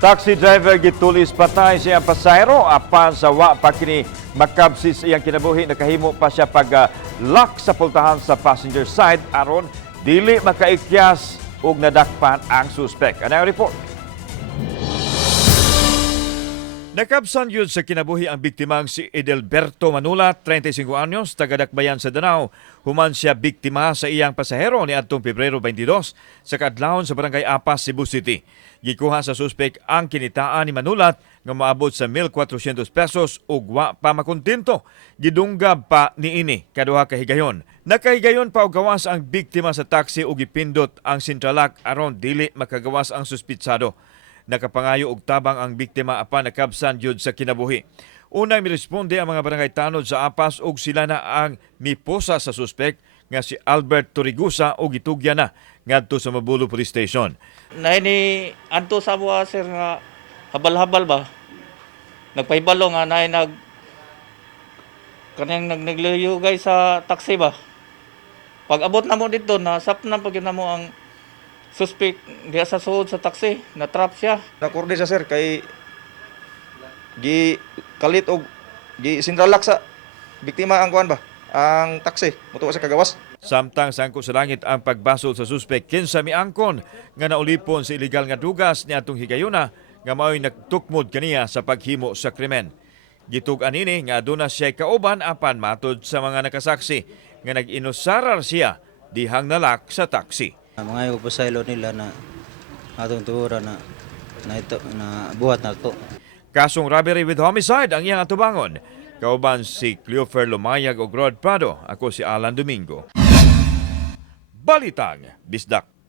Taxi driver gitulis patay siya pasahero apan sa wa pa kini makabsis iyang kinabuhi nakahimo pa siya pag-lock sa pultahan sa passenger side aron dili makaikyas ug nadakpan ang suspect. Ano ang report? Nakabsan yun sa kinabuhi ang biktimang si Edelberto Manula, 35 anyos, taga-Dakbayan sa Danao. Human siya biktima sa iyang pasahero ni atong Pebrero 22 sa kadlawon sa Barangay Apas, Cebu City. Gikuha sa suspek ang kinitaan ni Manulat nga moabot sa 1,400 pesos ug wa pa makontento. Gidunggab pa niini kaduha ka higayon. Nakahigayon pa og gawas ang biktima sa taxi ug gipindot ang central lock aron dili makagawas ang suspitsado. Nakapangayo og tabang ang biktima apan nakabsan jud sa kinabuhi. Unang miresponde ang mga barangay tanod sa Apas ug sila na ang miposa sa suspek nga si Albert Torigusa o gitugya na ngadto sa Mabulo Police Station. Ni anto sa buwa sir nga habal-habal ba? Nagpahibalo nga kanang nagluyugay sa taxi ba? Pag abot na mo dito na sapnan pag na mo ang suspect diya sa suod sa taxi, na-trap siya. Nakurde siya sir kay gi kalit og gi sinralak sa biktima ang kuan ba? Ang taxi, mutuwa sa kagawas. Samtang sangko sa langit ang pagbasol sa suspek kinsa miangkon nga naulipon sa illegal nga dugas ni atong higayuna nga mao'y nagtukmod kaniya sa paghimo sa krimen. Gitug-an ini nga aduna siya kauban apan matod sa mga nakasaksi nga nag-inusarar siya dihang nalak sa taxi. Mga yung pasaylo nila na atong tuura na ito na buhat na to. Kasong robbery with homicide ang iyang atubangon. Kauban si Cleofer Lumayag o Rod Prado. Ako si Alan Domingo. Balitang Bisdak.